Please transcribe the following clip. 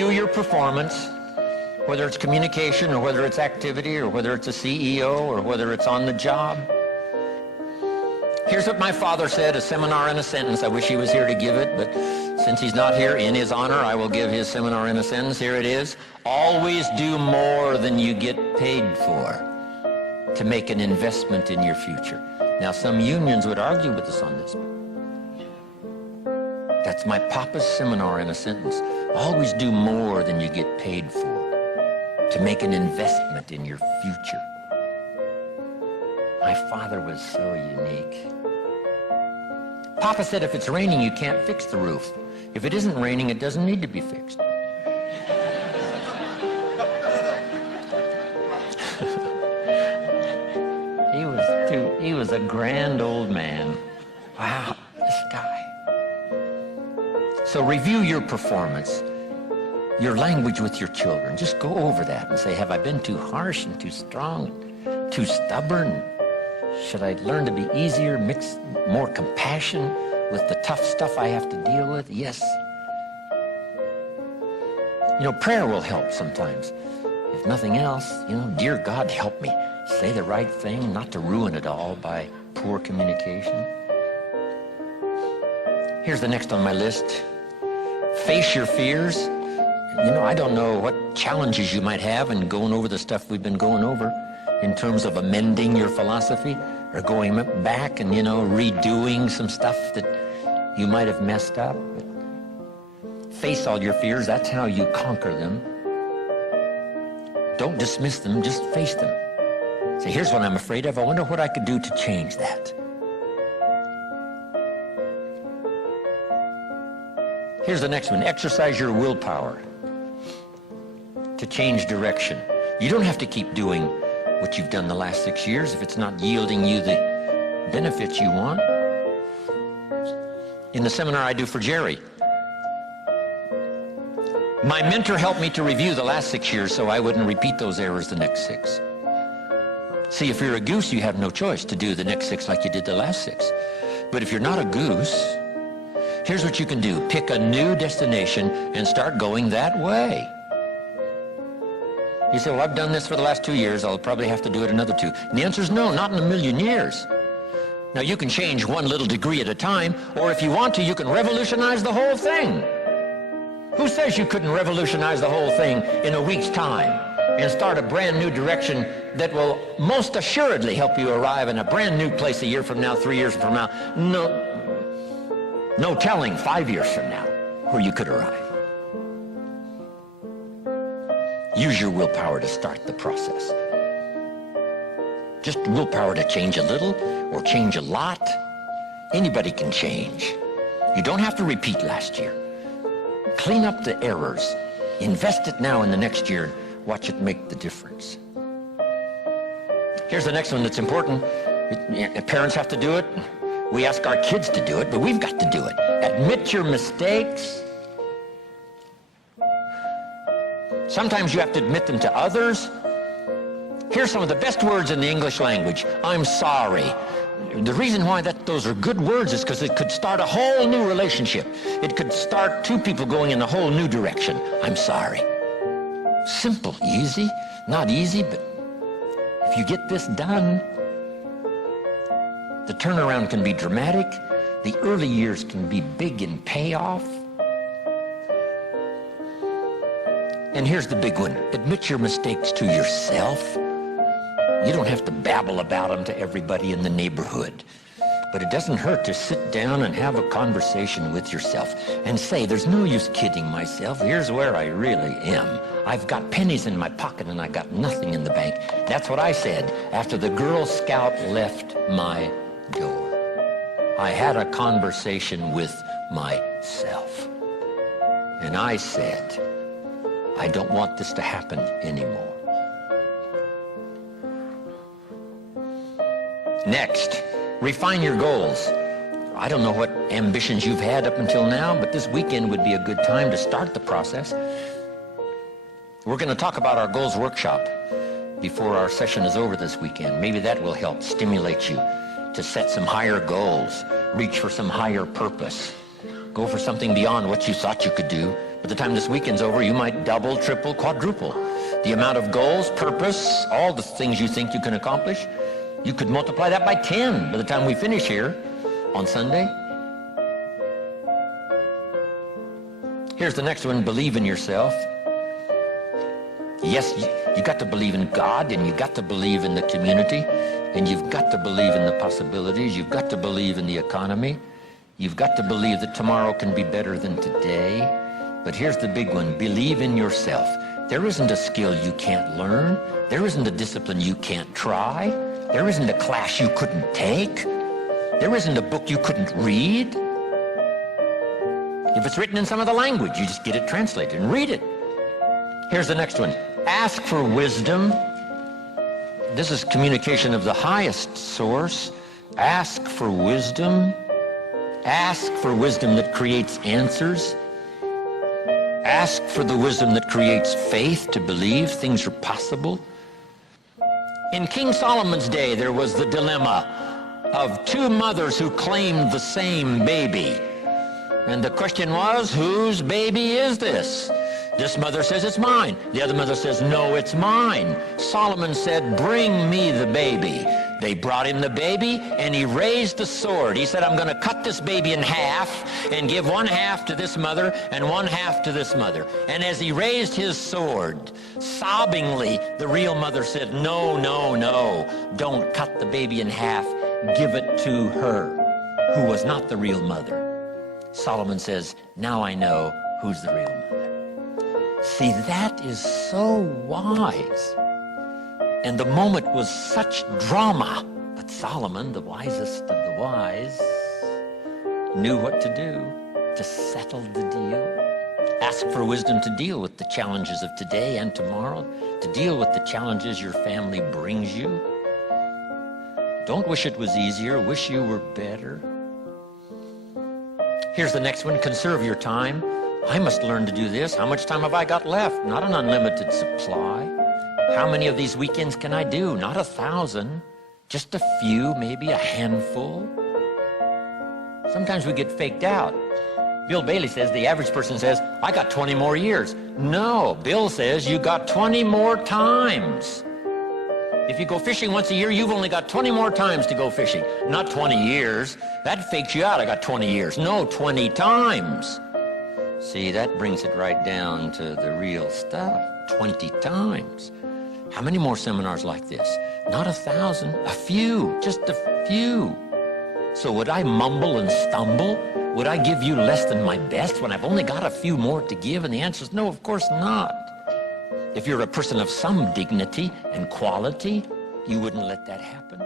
review your performance, whether it's communication or whether it's activity or whether it's a CEO or whether it's on the job. Here's what my father said, a seminar in a sentence. I wish he was here to give it, but since he's not here, in his honor, I will give his seminar in a sentence. Here it is. Always do more than you get paid for to make an investment in your future. Now, some unions would argue with us on this. That's my papa's seminar in a sentence. Always do more than you get paid for to make an investment in your future. My father was so unique. Papa said if it's raining, you can't fix the roof. If it isn't raining, it doesn't need to be fixed. He was a grand old man. Wow, this guy. So review your performance, your language with your children. Just go over that and say, have I been too harsh and too strong, too stubborn? Should I learn to be easier, mix more compassion with the tough stuff I have to deal with? Yes. You know, prayer will help sometimes. If nothing else, dear God, help me say the right thing, not to ruin it all by poor communication. Here's the next on my list. Face your fears. I don't know what challenges you might have in going over the stuff we've been going over in terms of amending your philosophy or going back and, redoing some stuff that you might have messed up. But face all your fears. That's how you conquer them. Don't dismiss them, just face them. Say, here's what I'm afraid of. I wonder what I could do to change that. Here's the next one. Exercise your willpower to change direction. You don't have to keep doing what you've done the last 6 years if it's not yielding you the benefits you want. In the seminar I do for Jerry, my mentor helped me to review the last 6 years so I wouldn't repeat those errors the next 6. See, if you're a goose, you have no choice to do the next 6 like you did the last 6. But if you're not a goose, here's what you can do. Pick a new destination and start going that way. You say, well, I've done this for the last 2 years. I'll probably have to do it another 2. And the answer is no, not in a million years. Now, you can change one little degree at a time, or if you want to, you can revolutionize the whole thing. Who says you couldn't revolutionize the whole thing in a week's time and start a brand new direction that will most assuredly help you arrive in a brand new place a year from now, 3 years from now? No telling 5 years from now where you could arrive. Use your willpower to start the process. Just willpower to change a little or change a lot. Anybody can change. You don't have to repeat last year. Clean up the errors. Invest it now in the next year. Watch it make the difference. Here's the next one that's important. Parents have to do it. We ask our kids to do it, but we've got to do it. Admit your mistakes. Sometimes you have to admit them to others. Here's some of the best words in the English language. I'm sorry. The reason why those are good words is because it could start a whole new relationship. It could start 2 people going in a whole new direction. I'm sorry. Simple, easy, not easy, but if you get this done, the turnaround can be dramatic. The early years can be big in payoff. And here's the big one. Admit your mistakes to yourself. You don't have to babble about them to everybody in the neighborhood. But it doesn't hurt to sit down and have a conversation with yourself and say, there's no use kidding myself. Here's where I really am. I've got pennies in my pocket and I got nothing in the bank. That's what I said after the Girl Scout left my door. I had a conversation with myself. And I said, I don't want this to happen anymore. Next, refine your goals. I don't know what ambitions you've had up until now, but this weekend would be a good time to start the process. We're going to talk about our goals workshop before our session is over this weekend. Maybe that will help stimulate you to set some higher goals, reach for some higher purpose, go for something beyond what you thought you could do By the time this weekend's over, you might double, triple, quadruple the amount of goals, purpose, all the things you think you can accomplish. You could multiply that by 10 by the time we finish here on Sunday. Here's the next one, believe in yourself. Yes, you got to believe in God, and you got to believe in the community, and you've got to believe in the possibilities. You've got to believe in the economy. You've got to believe that tomorrow can be better than today. But here's the big one, believe in yourself. There isn't a skill you can't learn. There isn't a discipline you can't try. There isn't a class you couldn't take. There isn't a book you couldn't read. If it's written in some other language, you just get it translated and read it. Here's the next one. Ask for wisdom. This is communication of the highest source. Ask for wisdom. Ask for wisdom that creates answers. Ask for the wisdom that creates faith to believe things are possible. In King Solomon's day, there was the dilemma of two mothers who claimed the same baby. And the question was, whose baby is this? This mother says, it's mine. The other mother says, no, it's mine. Solomon said, bring me the baby. They brought him the baby, and he raised the sword. He said, I'm going to cut this baby in half and give one half to this mother and one half to this mother. And as he raised his sword, sobbingly, the real mother said, no, no, no, don't cut the baby in half. Give it to her, who was not the real mother. Solomon says, now I know who's the real mother. See, that is so wise. And the moment was such drama. But Solomon, the wisest of the wise, knew what to do to settle the deal. Ask for wisdom to deal with the challenges of today and tomorrow, to deal with the challenges your family brings you. Don't wish it was easier. Wish you were better. Here's the next one. Conserve your time. I must learn to do this. How much time have I got left? Not an unlimited supply. How many of these weekends can I do? Not 1,000. Just a few, maybe a handful. Sometimes we get faked out. Bill Bailey says, the average person says, I got 20 more years. No, Bill says you got 20 more times. If you go fishing once a year, you've only got 20 more times to go fishing. Not 20 years. That fakes you out. I got 20 years. No, 20 times. See, that brings it right down to the real stuff. 20 times. How many more seminars like this? Not 1,000, a few, just a few. So would I mumble and stumble? Would I give you less than my best when I've only got a few more to give? And the answer is no, of course not. If you're a person of some dignity and quality, you wouldn't let that happen.